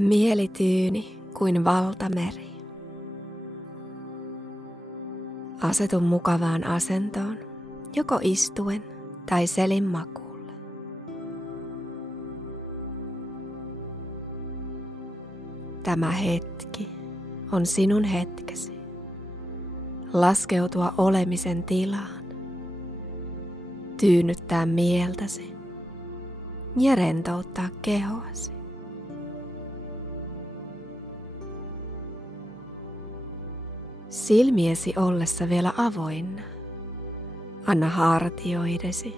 Mieli tyyni kuin valtameri. Asetu mukavaan asentoon, joko istuen tai selin makuulle. Tämä hetki on sinun hetkesi. Laskeutua olemisen tilaan, tyynnyttää mieltäsi ja rentouttaa kehoasi. Silmiesi ollessa vielä avoinna, anna hartioidesi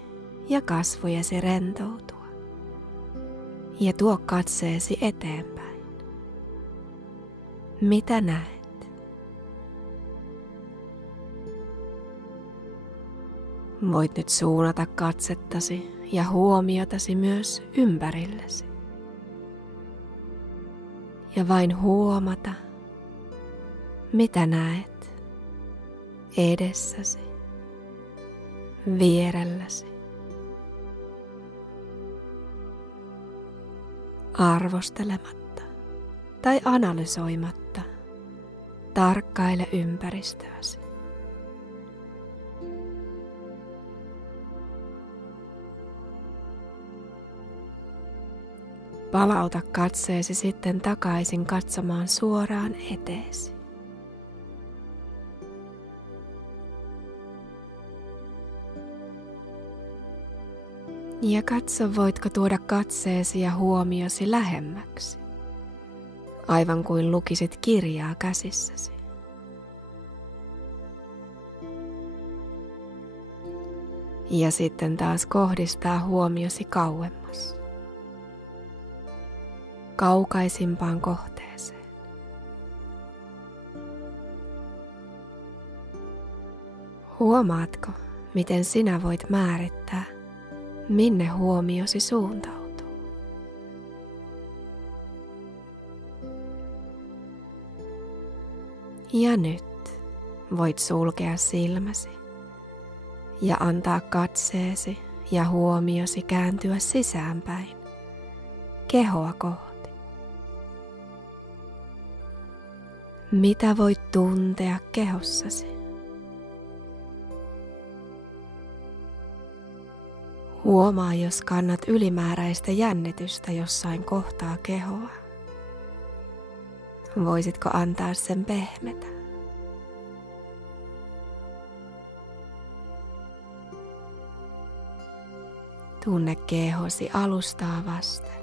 ja kasvojesi rentoutua ja tuo katseesi eteenpäin. Mitä näet? Voit nyt suunnata katsettasi ja huomiotasi myös ympärillesi. Ja vain huomata, mitä näet edessäsi, vierelläsi. Arvostelematta tai analysoimatta, tarkkaile ympäristöäsi. Palauta katseesi sitten takaisin katsomaan suoraan eteesi. Ja katso, voitko tuoda katseesi ja huomiosi lähemmäksi, aivan kuin lukisit kirjaa käsissäsi. Ja sitten taas kohdistaa huomiosi kauemmas, kaukaisimpaan kohteeseen. Huomaatko, miten sinä voit määrittää, minne huomiosi suuntautuu? Ja nyt voit sulkea silmäsi ja antaa katseesi ja huomiosi kääntyä sisäänpäin, kehoa kohti. Mitä voit tuntea kehossasi? Huomaa, jos kannat ylimääräistä jännitystä jossain kohtaa kehoa. Voisitko antaa sen pehmetä? Tunne kehosi alustaa vasten,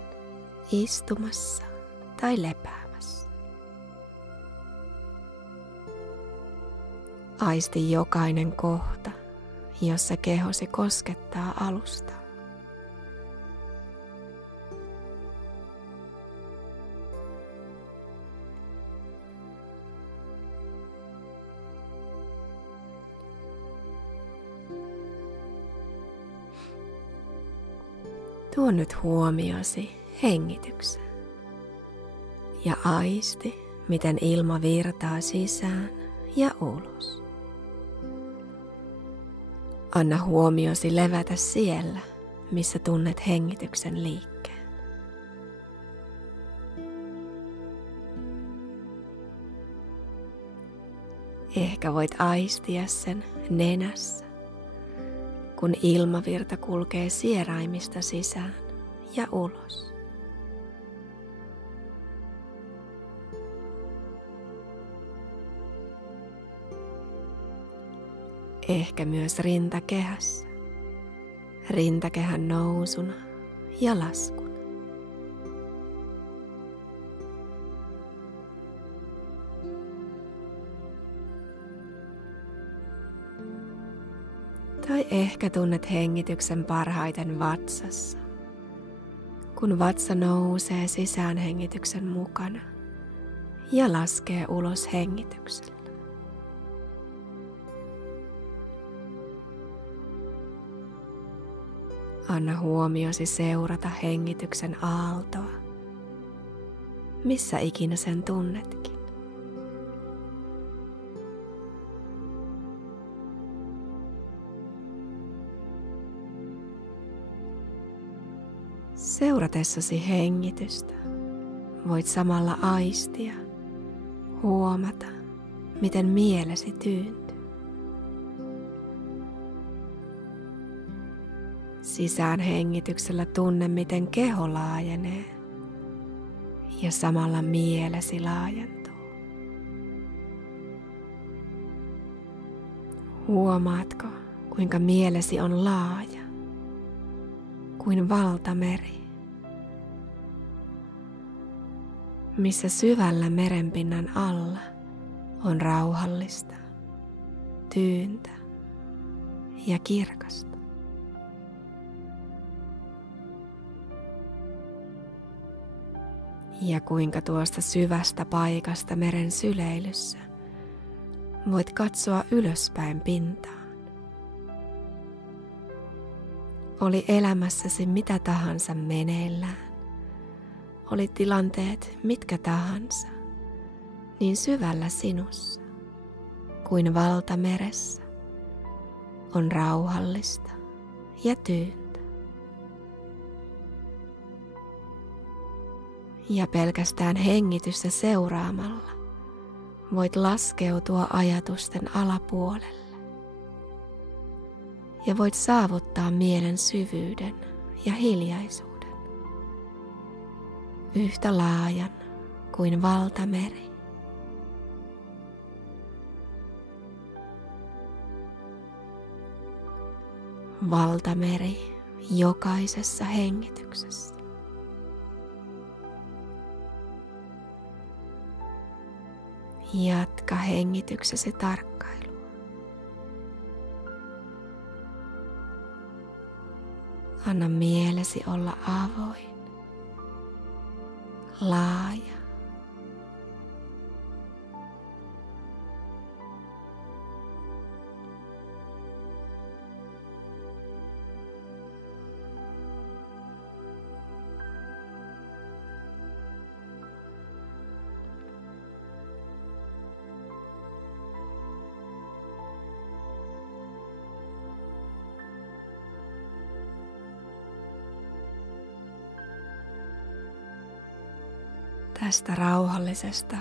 istumassa tai lepäämässä. Aisti jokainen kohta, jossa kehosi koskettaa alustaa. Tuo nyt huomiosi hengitykseen ja aisti, miten ilma virtaa sisään ja ulos. Anna huomiosi levätä siellä, missä tunnet hengityksen liikkeen. Ehkä voit aistia sen nenässä, kun ilmavirta kulkee sieraimista sisään ja ulos. Ehkä myös rintakehässä, rintakehän nousuna ja laskuna. Tai ehkä tunnet hengityksen parhaiten vatsassa, kun vatsa nousee sisään hengityksen mukana ja laskee ulos hengityksellä. Anna huomiosi seurata hengityksen aaltoa, missä ikinä sen tunnetkin. Seuratessasi hengitystä voit samalla aistia, huomata, miten mielesi tyyntyy. Sisään hengityksellä tunne, miten keho laajenee ja samalla mielesi laajentuu. Huomaatko, kuinka mielesi on laaja, kuin valtameri, missä syvällä merenpinnan alla on rauhallista, tyyntä ja kirkasta. Ja kuinka tuosta syvästä paikasta meren syleilyssä voit katsoa ylöspäin pintaan. Oli elämässäsi mitä tahansa meneillään, oli tilanteet mitkä tahansa, niin syvällä sinussa kuin valtameressä on rauhallista ja tyyntä. Ja pelkästään hengitystä seuraamalla voit laskeutua ajatusten alapuolelle ja voit saavuttaa mielen syvyyden ja hiljaisuuden, yhtä laajan kuin valtameri. Valtameri jokaisessa hengityksessä. Jatka hengityksesi tarkkailua. Anna mielesi olla avoin, laaja. Tästä rauhallisesta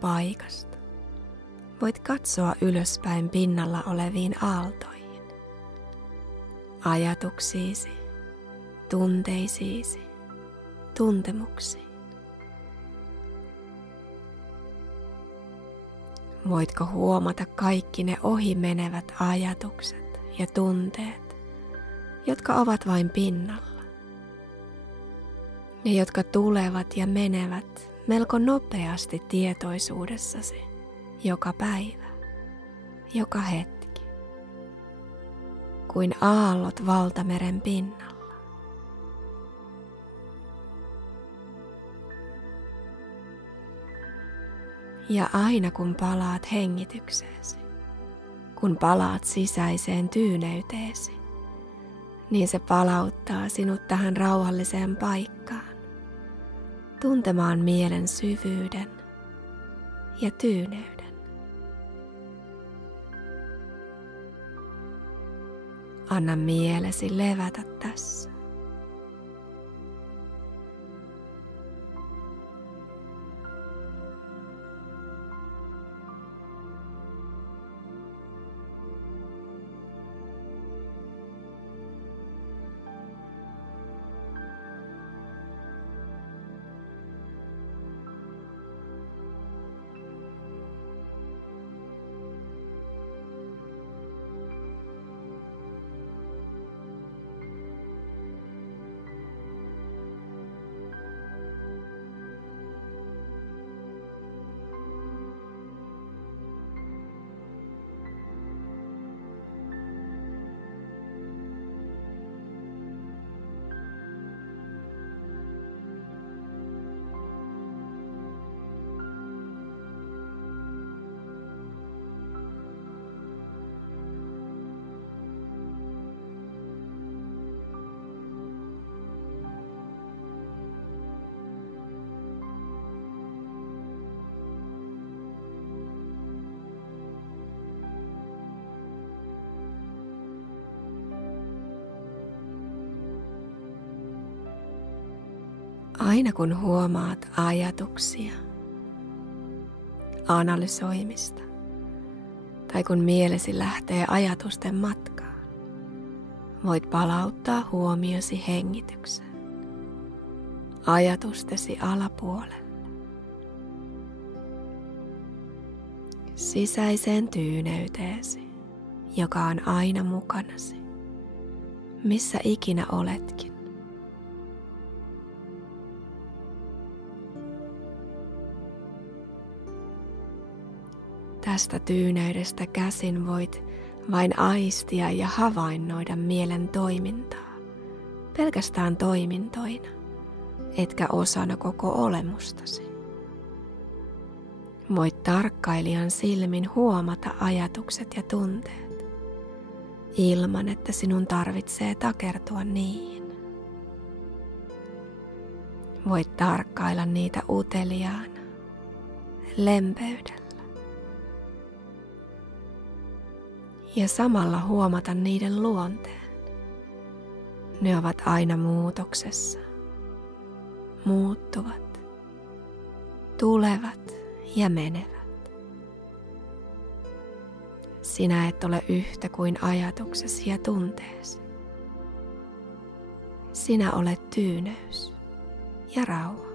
paikasta voit katsoa ylöspäin pinnalla oleviin aaltoihin, ajatuksiisi, tunteisiisi, tuntemuksiin. Voitko huomata kaikki ne ohimenevät ajatukset ja tunteet, jotka ovat vain pinnalla? Ne, jotka tulevat ja menevät melko nopeasti tietoisuudessasi joka päivä, joka hetki, kuin aallot valtameren pinnalla. Ja aina kun palaat hengitykseesi, kun palaat sisäiseen tyyneyteesi, niin se palauttaa sinut tähän rauhalliseen paikkaan, tuntemaan mielen syvyyden ja tyyneyden. Anna mielesi levätä tässä. Aina kun huomaat ajatuksia, analysoimista tai kun mielesi lähtee ajatusten matkaan, voit palauttaa huomiosi hengitykseen, ajatustesi alapuolelle, sisäiseen tyyneyteesi, joka on aina mukanasi, missä ikinä oletkin. Tästä tyyneydestä käsin voit vain aistia ja havainnoida mielen toimintaa, pelkästään toimintoina, etkä osana koko olemustasi. Voit tarkkailijan silmin huomata ajatukset ja tunteet, ilman että sinun tarvitsee takertua niihin. Voit tarkkailla niitä uteliaana, lempeydellä. Ja samalla huomata niiden luonteen. Ne ovat aina muutoksessa, muuttuvat, tulevat ja menevät. Sinä et ole yhtä kuin ajatuksesi ja tunteesi. Sinä olet tyyneys ja rauha.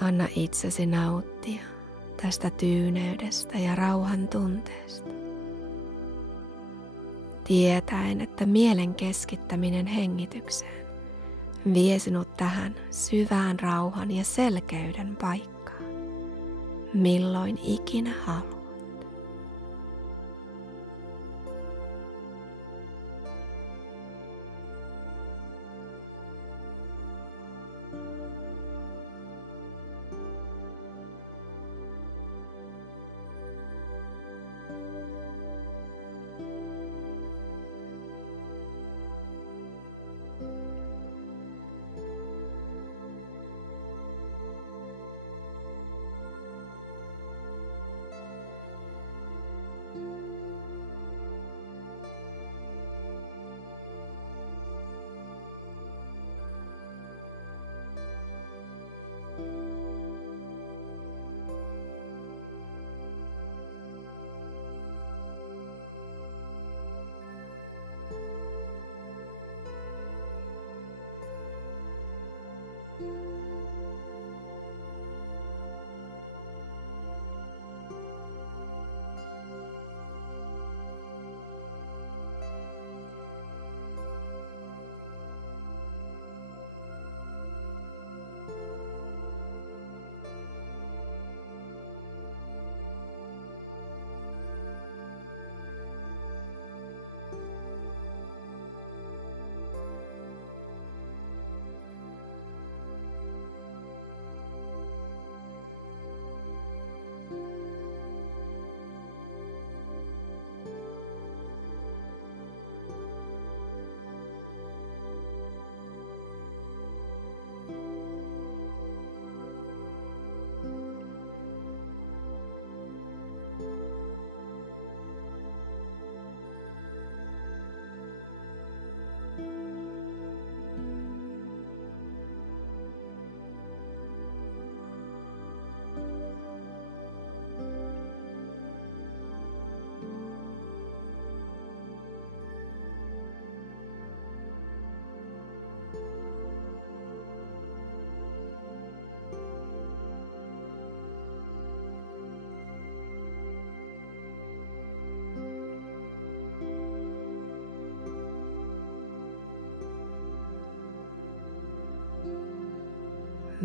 Anna itsesi nauttia tästä tyyneydestä ja rauhan tunteesta, tietäen, että mielen keskittäminen hengitykseen vie sinut tähän syvään rauhan ja selkeyden paikkaan, milloin ikinä haluat.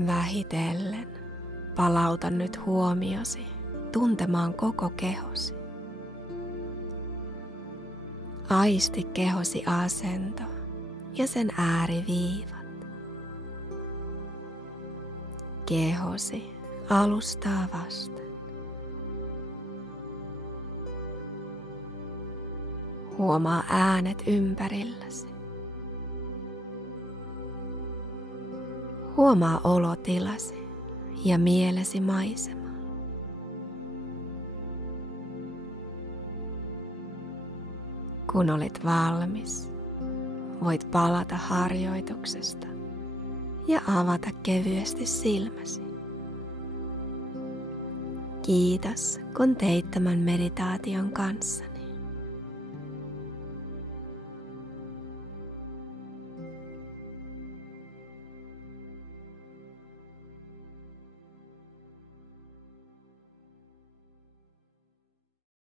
Vähitellen palauta nyt huomiosi tuntemaan koko kehosi. Aisti kehosi asento ja sen ääriviivat. Kehosi alustaa vasten. Huomaa äänet ympärilläsi. Huomaa olotilasi ja mielesi maisema. Kun olit valmis, voit palata harjoituksesta ja avata kevyesti silmäsi. Kiitos, kun teit tämän meditaation kanssani.